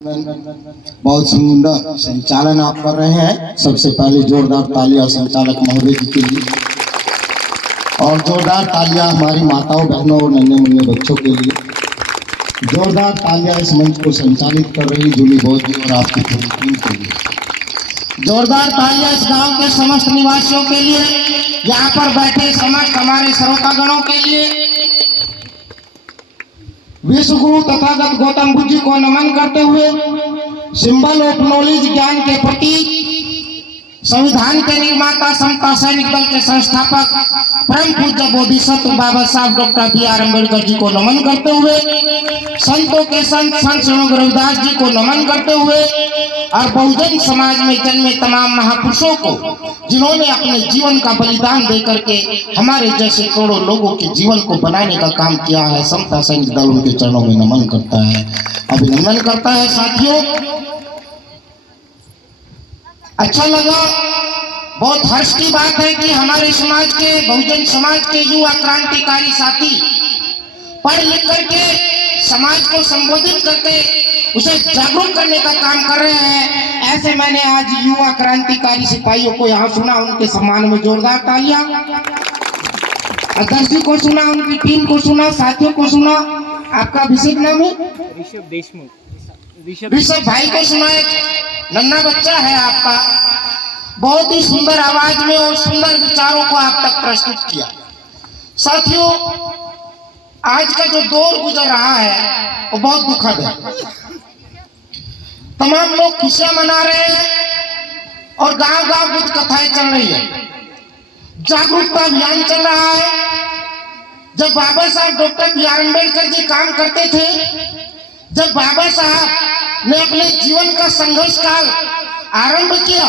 बहुत सुंदर संचालन आप कर रहे हैं। सबसे पहले जोरदार तालियां संचालक महोदय जी के लिए और जोरदार तालियां हमारी माताओं बहनों और नन्हे मुन्ने बच्चों के लिए। जोरदार तालियां इस मंच को संचालित कर रही जूली बहुत जी और आपकी पूरी टीम के लिए। जोरदार तालियां इस गांव के समस्त निवासियों के लिए, यहाँ पर बैठे समस्त हमारे श्रोतागणों के लिए। विश्व गुरु तथागत गौतम बुद्ध जी को नमन करते हुए सिंबल ऑफ नॉलेज ज्ञान के प्रतीक, संविधान के निर्माता, समता सैनिक दल के संस्थापक परम पूज्य बोधिसत्व बाबा साहब डॉक्टर बी.आर. अम्बेडकर जी को नमन करते हुए, संतों के संत श्री रविदास जी को नमन करते हुए और बहुजन समाज में जन्मे तमाम महापुरुषों को जिन्होंने अपने जीवन का बलिदान दे करके हमारे जैसे करोड़ों लोगों के जीवन को बनाने का काम किया है, समता सैनिक दल उनके चरणों में नमन करता है, अभिनंदन करता है। साथियों, अच्छा लगा, बहुत हर्ष की बात है कि हमारे समाज के, बहुजन समाज के युवा क्रांतिकारी साथी पढ़ लिख करके समाज को संबोधित करके उसे जागरूक करने का काम कर रहे हैं। ऐसे मैंने आज युवा क्रांतिकारी सिपाहियों को यहाँ सुना, उनके सम्मान में जोरदार तालियां। अध्यक्ष जी को सुना, उनकी टीम को सुना, साथियों को सुना। आपका अभिषेक नाम है? ऋषभ देशमुख। ऋषभ भाई को सुना, एक नन्हा बच्चा है आपका, बहुत ही सुंदर आवाज में और सुंदर विचारों को आप तक प्रस्तुत किया। साथियों, आज का जो दौर गुजर रहा है वो बहुत दुखद है। तमाम लोग खुशियां मना रहे हैं और गांव गांव बुद्ध कथाएं चल रही है, जागरूकता अभियान चल रहा है। जब बाबा साहब डॉक्टर बी.आर. अम्बेडकर जी काम करते थे, जब बाबा साहब ने अपने जीवन का संघर्ष काल आरंभ किया,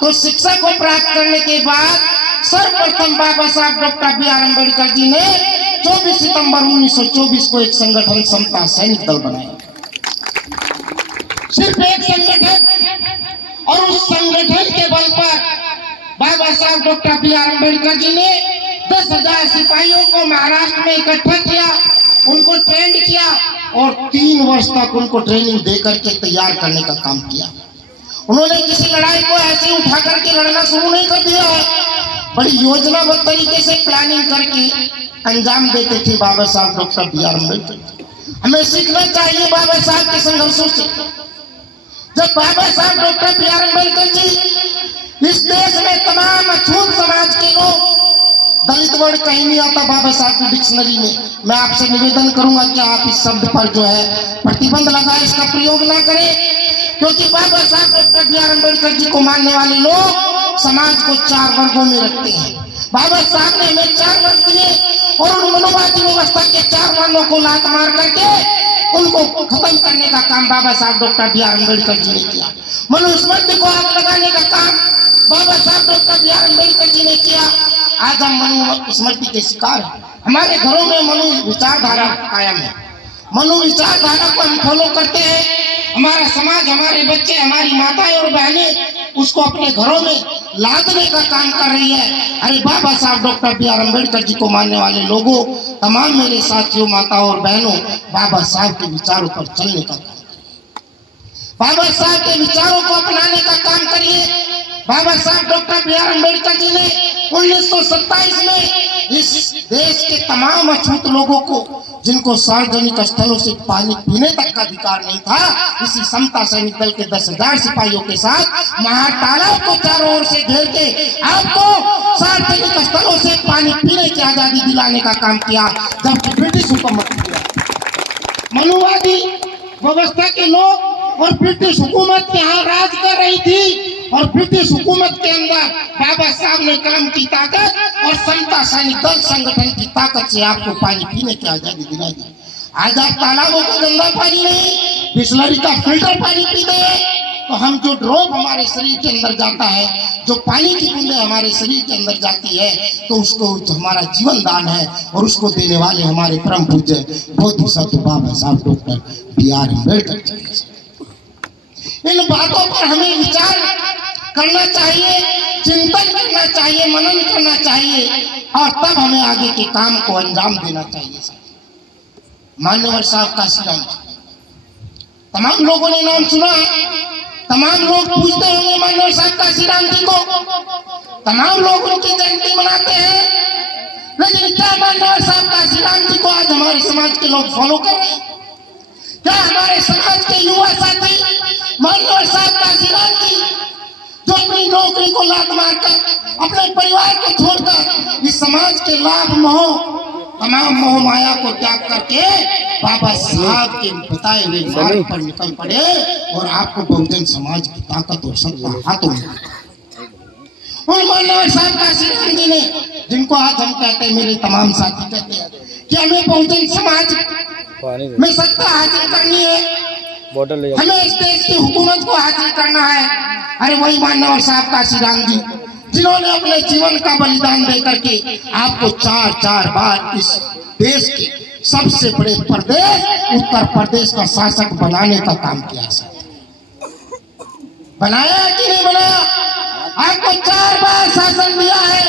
तो शिक्षा को प्राप्त करने के बाद सर्वप्रथम बाबा साहब डॉक्टर बी.आर. अम्बेडकर जी ने 24 सितंबर 1924 को एक संगठन समता सैनिक दल बनाया। सिर्फ एक संगठन, और उस संगठन के बल पर बाबा साहब डॉक्टर बी.आर. अम्बेडकर जी ने 10,000 सिपाहियों को महाराष्ट्र में इकट्ठा किया, उनको ट्रेन किया और 3 वर्ष तक उनको ट्रेनिंग देकर के तैयार करने का काम किया। उन्होंने किसी लड़ाई को ऐसे उठा करके लड़ना शुरू नहीं कर दिया है, बड़ी योजनाबद्ध तरीके से प्लानिंग करके अंजाम देते थे बाबा साहब डॉक्टर बी.आर. अम्बेडकर। हमें सीखना चाहिए बाबा साहब के संघर्षों से। जब बाबा साहब डॉक्टर बी.आर. अम्बेडकर जी इस देश में तमाम अछूत समाज के लोग, दलित वर्ड कहीं नहीं आता बाबा साहब की डिक्शनरी में। मैं आपसे निवेदन करूंगा कि आप इस शब्द पर जो है प्रतिबंध लगाए, इसका प्रयोग ना करें, क्योंकि बाबा साहब डॉक्टर बी.आर. अम्बेडकर जी को मानने वाले लोग समाज को 4 वर्गों में रखते हैं। बाबा साहब ने हमें 4 वर्ग दिए और उन मनुवादी व्यवस्था के 4 वर्णों को लात मार करके उनको खत्म करने का काम बाबा साहब डॉक्टर बी.आर. अम्बेडकर जी ने किया। मनुस्मृति को आग लगाने का काम बाबा साहब डॉक्टर बी.आर. अम्बेडकर जी ने किया। आज हम मनुस्मृति के शिकार हैं। हमारे घरों में मनु विचारधारा कायम है, मनु विचारधारा को हम फॉलो करते हैं। हमारा समाज, हमारे बच्चे, हमारी माताएं और बहनें उसको अपने घरों में लादने का काम कर रही है। अरे बाबा साहब डॉक्टर बी.आर. अम्बेडकर जी को मानने वाले लोगों, तमाम मेरे साथियों, माताओं और बहनों, बाबा साहब के विचारों पर चलने का काम, बाबा साहब के विचारों को अपनाने का काम करिए। बाबा साहब डॉक्टर बी.आर. अम्बेडकर जी ने 1927 में इस देश के तमाम अछूत लोगों को, जिनको सार्वजनिक स्थलों से पानी पीने तक का अधिकार नहीं था, इसी समता सैनिक दल के 10,000 सिपाहियों के साथ महातालाब को चारों ओर से घेर के आपको सार्वजनिक स्थलों से पानी पीने की आजादी दिलाने का काम किया। जब ब्रिटिश हुकूमत मनुवादी व्यवस्था के लोग और ब्रिटिश हुकूमत यहाँ राज कर रही थी, और ब्रिटिश हुकूमत के अंदर बाबा साहब ने काम की ताकत और समता सैनिक दल संगठन की ताकत से आपको पानी पीने की आजादी दिलाई दी। आज आप तालाबों का गंदा पानी नहीं, बिस्लरी का फिल्टर पानी पीते हैं, तो हम जो ड्रॉप हमारे शरीर के अंदर जाता है, जो पानी की बूंदें हमारे शरीर के अंदर जाती है, तो उसको हमारा जीवन दान है और उसको देने वाले हमारे परम पूज्य बोधिसत्व बाबा साहब डॉक्टर बी.आर. अम्बेडकर। इन बातों पर हमें विचार करना चाहिए, चिंतन करना चाहिए, मनन करना चाहिए और तब हमें आगे के काम को अंजाम देना चाहिए। मान्यवर साहब का श्रीराम तमाम लोगों ने नाम सुना है, तमाम लोग पूछते होंगे मानव साहब काशीराम जी को, तमाम लोग उनकी जयंती मनाते हैं, लेकिन क्या मानव साहब काशीराम जी को आज हमारे समाज के लोग फॉलो कर रहे हैं? क्या हमारे समाज के युवा साथी मानव साहब काशीराम जी जो अपनी नौकरी को लात मारकर अपने परिवार को छोड़कर इस समाज के लाभ मोह तमाम मोह माया को त्याग करके बाबा साहब के बताए हुए मार्ग पर निकल पड़े और आपको बहुजन समाज की ताकत और सत्ता हाथों में उन मानव साहब काशीराम जी ने, जिनको आज हम कहते हैं, मेरे तमाम साथी कहते हैं कि हमें बहुजन समाज में सत्ता हासिल करनी है, हमें इस देश की हुकूमत को हासिल करना है। अरे वही मानव साहब काशीराम जी जिन्होंने अपने जीवन का बलिदान दे करके आपको चार बार इस देश के सबसे बड़े प्रदेश उत्तर प्रदेश का शासक बनाने का काम किया। बनाया कि नहीं बनाया? आपको 4 बार शासन दिया है,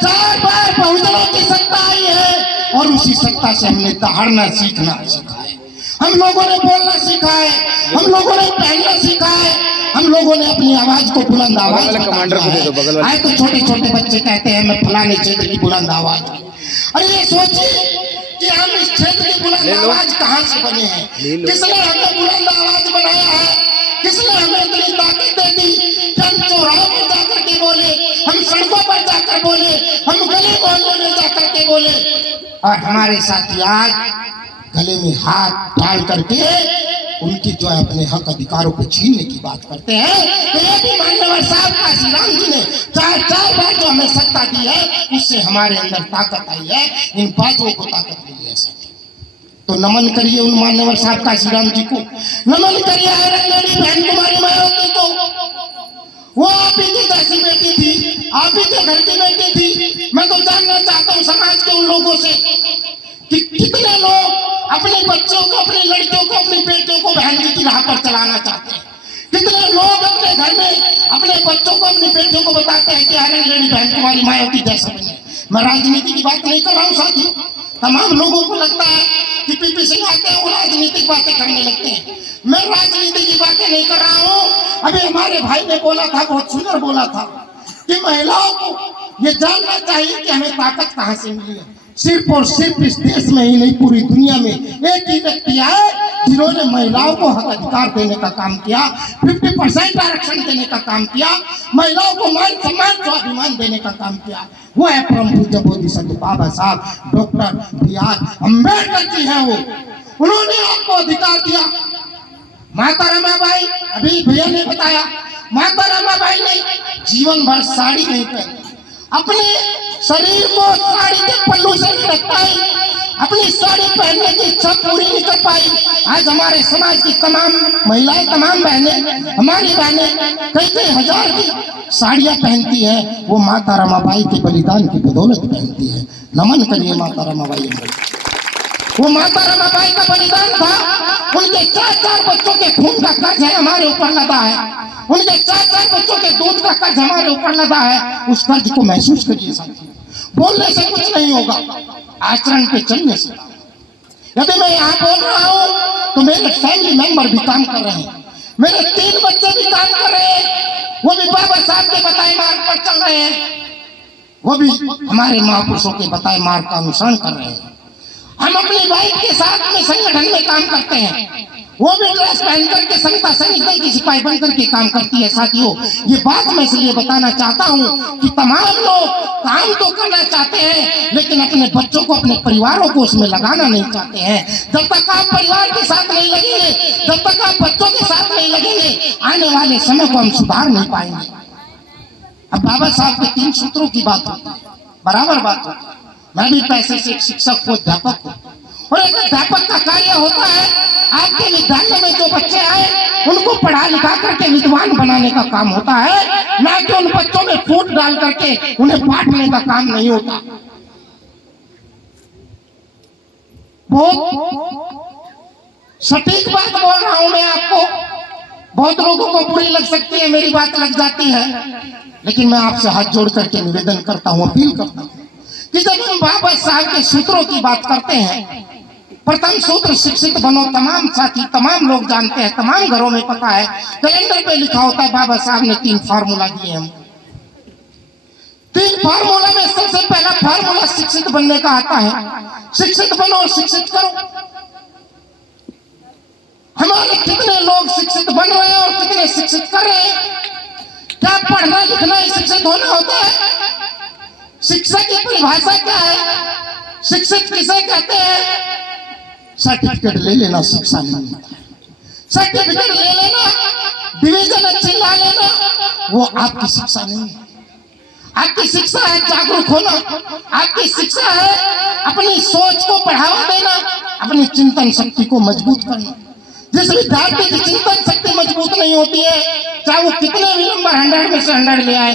4 बार बहुजनों की सत्ता आई है और उसी सत्ता से हमने दहाड़ना सीखना सीखा है, हम लोगों ने बोलना सीखा है, हम लोगों ने पहनना सीखा है, हम लोगों ने अपनी आवाज को बुलंद आवाज आए तो छोटे छोटे बच्चे कहते हैं मैं फलाने क्षेत्र की बुलंद आवाज। अरे ये सोचिए कि हम इस क्षेत्र की बुलंद आवाज कहाँ से बने हैं, किसने हमें बुलंद आवाज बनाया है, किसने हमें इतनी ताकत दे दी कि हम चौराहों पर जाकर के बोले, हम सड़कों पर जाकर बोले, हम गली मोहल्ले में जाकर के बोले। और हमारे साथी आज गले में हाथ डाल करके उनकी जो है अपने हक अधिकारों को छीनने की बात करते हैं। तो ये भी माननीय साहब काशीराम जी ने 4 बार जो हमें सत्ता दी है उससे हमारे अंदर ताकत आई है, इन बातों को ताकत मिली है। तो नमन करिए उन मान्यवर साहब काशीराम जी को, नमन करिए आयरन लेडी बहन कुमारी मायावती को। वो आप ही की जैसी बेटी थी, आप ही के घर की बेटी थी। मैं तो जानना चाहता हूँ समाज के उन लोगों से कि कितने लोग अपने बच्चों को, अपनी लड़कियों को, अपनी बेटियों को बहन जी की राह पर चलाना चाहते हैं। कितने लोग अपने घर में अपने बच्चों को, अपनी बेटियों को बताते हैं कि आयरन लेडी बहन कुमारी मायावती जैसा बने। मैं राजनीति की बात नहीं कर रहा हूँ साथियों, तमाम लोगों को लगता है कि पीपी सिंह आते हैं वो राजनीतिक बातें करने लगते हैं। मैं राजनीति की बातें नहीं कर रहा हूँ। अभी हमारे भाई ने बोला था, बहुत सुंदर बोला था कि महिलाओं को ये जानना चाहिए कि हमें ताकत कहाँ से मिली है। सिर्फ और सिर्फ इस देश में ही नहीं, पूरी दुनिया में एक ही व्यक्ति है जिन्होंने महिलाओं को हक अधिकार देने का काम किया, 50% आरक्षण देने का काम किया, महिलाओं को मान सम्मान स्वाभिमान देने का काम किया। वो है परम पूज्य बोधिसत्व बाबा साहब डॉक्टर बी.आर. अम्बेडकर जी हैं। वो उन्होंने आपको अधिकार दिया। माता रमाबाई, अभी भैया ने बताया, माता रमाबाई ने जीवन भर साड़ी नहीं पहनी, अपने शरीर को साड़ी के पल्लू से नहीं रख पाई, अपनी साड़ी पहनने की इच्छा पूरी नहीं कर पाई। आज हमारे समाज की तमाम महिलाएं, तमाम बहनें, हमारी बहनें कई हजार की साड़ियां पहनती हैं। वो माता रमाबाई के बलिदान की बदौलत पहनती है। नमन करिए माता रमाबाई। वो माता रमाबाई का बलिदान था। उनके 4 बच्चों के खून का कर्ज है हमारे ऊपर लदा है, उनके 4 बच्चों के दूध का कर्ज हमारे ऊपर लदा है। उस कर्ज को महसूस करिए साथियों। बोलने से कुछ नहीं होगा, आचरण पे चलने से। यदि मैं यहाँ बोल रहा हूँ तो मेरे फैमिली मेंबर भी काम कर रहे हैं, मेरे 3 बच्चे भी काम कर रहे हैं, वो भी बाबा साहब के बताए मार्ग पर चल रहे हैं, वो भी हमारे महापुरुषों के बताए मार्ग का अनुसरण कर रहे हैं। हम अपनी वाइफ के साथ में संगठन में काम करते हैं, वो भी ड्रेस पहन करके संगठन सैनिक दल की सिपाही बनकर के काम करती है। साथियों, ये बात मैं इसलिए बताना चाहता हूँ कि तमाम लोग काम तो करना चाहते हैं लेकिन अपने बच्चों को, अपने परिवारों को उसमें लगाना नहीं चाहते हैं। जब तक आप परिवार के साथ नहीं लगेंगे, जब तक आप बच्चों के साथ नहीं लगेंगे, आने वाले समय को हम सुधार नहीं पाएंगे। अब बाबा साहब के 3 सूत्रों की बात होती है, बराबर बात होती है। मैं भी पैसे से एक शिक्षक को, अध्यापक को, और एक अध्यापक का कार्य होता है आपके विद्यालय में जो बच्चे आए उनको पढ़ा लिखा करके विद्वान बनाने का काम होता है, ना कि उन बच्चों में फूट डाल करके उन्हें बांटने का काम नहीं होता। बहुत सटीक बात बोल रहा हूं मैं आपको। बहुत लोगों को बुरी लग सकती है, मेरी बात लग जाती है, लेकिन मैं आपसे हाथ जोड़ करके निवेदन करता हूं, अपील करता हूं कि जब हम बाबा साहब के सूत्रों की बात करते हैं प्रथम सूत्र शिक्षित बनो, तमाम साथी तमाम लोग जानते हैं, तमाम घरों में पता है, कैलेंडर पे लिखा होता है। बाबा साहब ने 3 फार्मूला दिए हम। 3 फार्मूला में सबसे पहला फार्मूला शिक्षित बनने का आता है। शिक्षित बनो और शिक्षित करो। हमारे कितने लोग शिक्षित बन रहे हैं और कितने शिक्षित कर रहे हैं? क्या पढ़ना लिखना ही शिक्षित होना होता है? शिक्षा की परिभाषा क्या है? शिक्षित किसे कहते हैं? सर्टिफिकेट ले लेना शिक्षा नहीं होता है। सर्टिफिकेट ले लेना, डिवीजन अच्छी ला लेना, वो आपकी शिक्षा नहीं है। आपकी शिक्षा है जागरूक होना। आपकी शिक्षा है अपनी सोच को बढ़ावा देना, अपनी चिंतन शक्ति को मजबूत करना। जिस विद्यार्थी की चिंतन शक्ति मजबूत नहीं होती है, चाहे वो कितने भी नंबर 100 में से 100 ले आए,